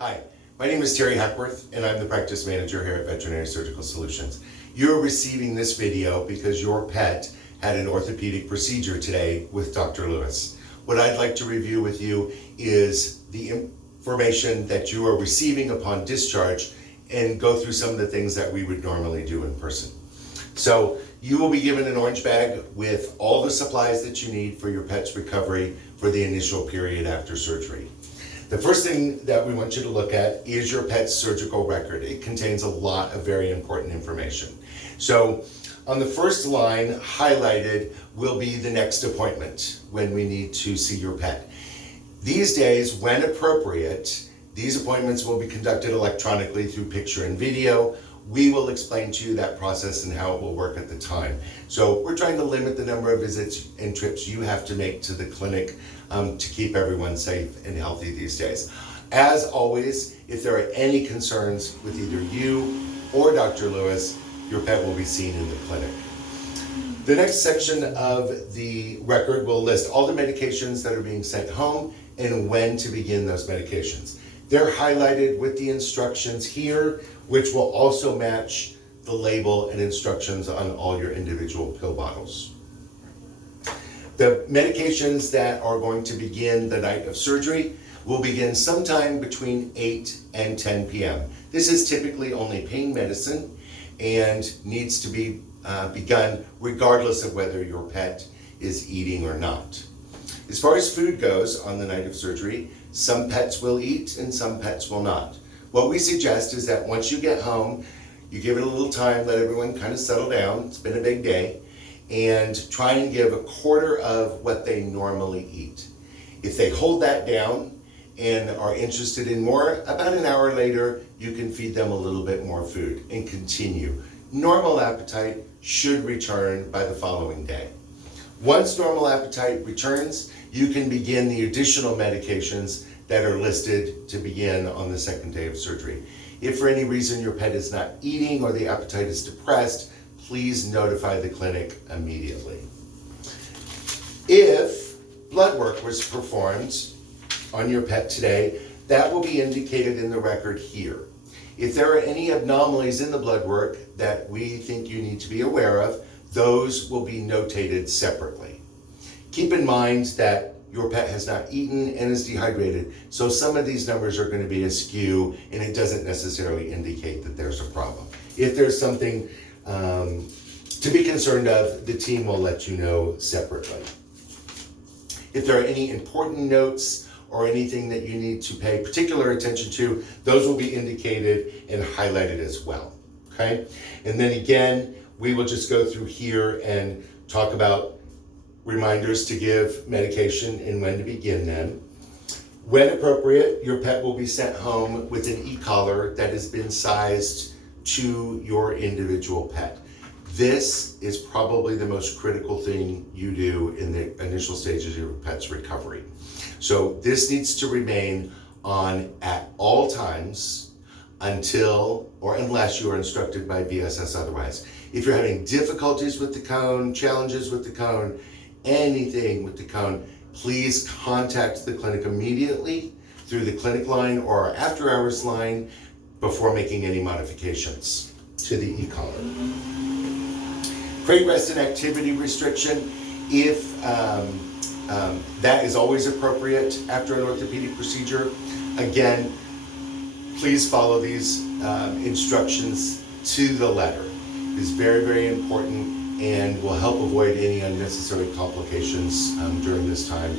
Hi, my name is Terry Hackworth, and I'm the practice manager here at Veterinary Surgical Solutions. You're receiving this video because your pet had an orthopedic procedure today with Dr. Lewis. What I'd like to review with you is the information that you are receiving upon discharge and go through some of the things that we would normally do in person. So you will be given an orange bag with all the supplies that you need for your pet's recovery for the initial period after surgery. The first thing that we want you to look at is your pet's surgical record. It contains a lot of very important information. So on the first line highlighted will be the next appointment when we need to see your pet. These days, when appropriate, these appointments will be conducted electronically through picture and video. We will explain to you that process and how it will work at the time. So we're trying to limit the number of visits and trips you have to make to the clinic to keep everyone safe and healthy these days. As always, if there are any concerns with either you or Dr. Lewis, your pet will be seen in the clinic. The next section of the record will list all the medications that are being sent home and when to begin those medications. They're highlighted with the instructions here, which will also match the label and instructions on all your individual pill bottles. The medications that are going to begin the night of surgery will begin sometime between 8 and 10 p.m. This is typically only pain medicine and needs to be begun regardless of whether your pet is eating or not. As far as food goes on the night of surgery, some pets will eat and some pets will not. What we suggest is that once you get home, you give it a little time, let everyone kind of settle down. It's been a big day. And try and give a quarter of what they normally eat. If they hold that down and are interested in more, about an hour later, you can feed them a little bit more food and continue. Normal appetite should return by the following day. Once normal appetite returns, you can begin the additional medications that are listed to begin on the second day of surgery. If for any reason your pet is not eating or the appetite is depressed, please notify the clinic immediately. If blood work was performed on your pet today, that will be indicated in the record here. If there are any anomalies in the blood work that we think you need to be aware of, those will be notated separately. Keep in mind that your pet has not eaten and is dehydrated, so some of these numbers are going to be askew and it doesn't necessarily indicate that there's a problem. If there's something to be concerned of, the team will let you know separately. If there are any important notes or anything that you need to pay particular attention to, those will be indicated and highlighted as well, okay? And then again, we will just go through here and talk about reminders to give medication and when to begin them. When appropriate, your pet will be sent home with an e-collar that has been sized to your individual pet. This is probably the most critical thing you do in the initial stages of your pet's recovery. So this needs to remain on at all times until or unless you are instructed by VSS otherwise. If you're having difficulties with the cone, challenges with the cone, anything with the cone, please contact the clinic immediately through the clinic line or our after hours line before making any modifications to the e-collar. Crate rest and activity restriction, if that is always appropriate after an orthopedic procedure. Again, please follow these instructions to the letter. It is very, very important and will help avoid any unnecessary complications during this time,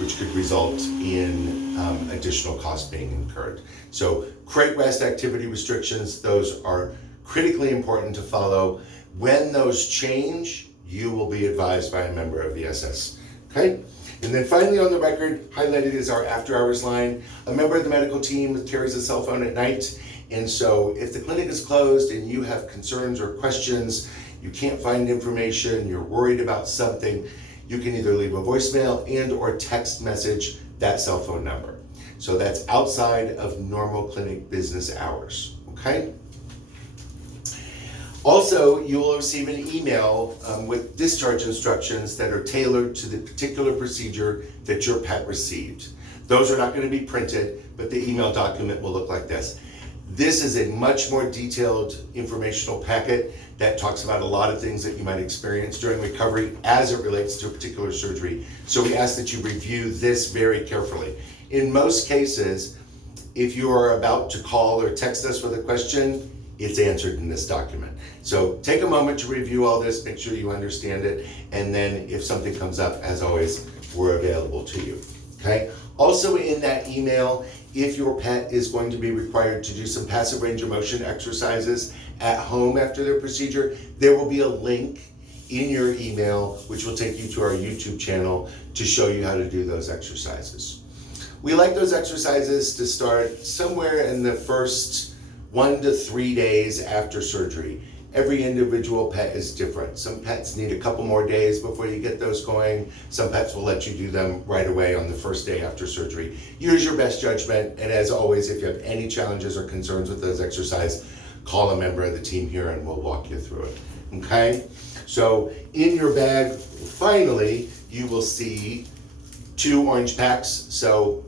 which could result in additional costs being incurred. So crate rest activity restrictions, those are critically important to follow. When those change, you will be advised by a member of VSS, okay? And then finally on the record, highlighted is our after hours line. A member of the medical team carries a cell phone at night, and so if the clinic is closed and you have concerns or questions, you can't find information, you're worried about something, you can either leave a voicemail and or text message that cell phone number. So that's outside of normal clinic business hours, okay? Also, you will receive an email with discharge instructions that are tailored to the particular procedure that your pet received. Those are not going to be printed. but the email document will look like this. This is a much more detailed informational packet that talks about a lot of things that you might experience during recovery as it relates to a particular surgery. So we ask that you review this very carefully. In most cases, if you are about to call or text us with a question, it's answered in this document. So take a moment to review all this, make sure you understand it, and then if something comes up, as always, we're available to you, okay? Also in that email, if your pet is going to be required to do some passive range of motion exercises at home after their procedure, there will be a link in your email which will take you to our YouTube channel to show you how to do those exercises. We like those exercises to start somewhere in the first 1 to 3 days after surgery. Every individual pet is different. Some pets need a couple more days before you get those going. Some pets will let you do them right away on the first day after surgery. Use your best judgment, and as always, if you have any challenges or concerns with those exercises, call a member of the team here and we'll walk you through it, okay? So in your bag, finally, you will see 2 orange packs. So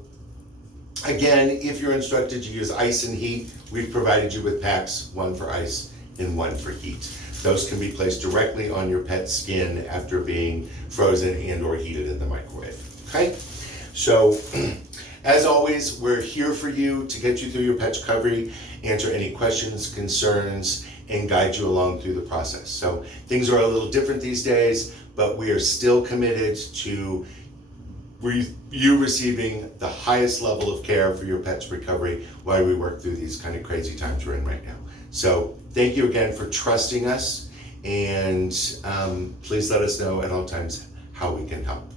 again, if you're instructed to use ice and heat, we've provided you with packs, 1 for ice and 1 for heat. Those can be placed directly on your pet's skin after being frozen and or heated in the microwave, okay? So, as always, we're here for you to get you through your pet's recovery, answer any questions, concerns, and guide you along through the process. So, things are a little different these days, but we are still committed to you receiving the highest level of care for your pet's recovery while we work through these kind of crazy times we're in right now. So thank you again for trusting us, and please let us know at all times how we can help.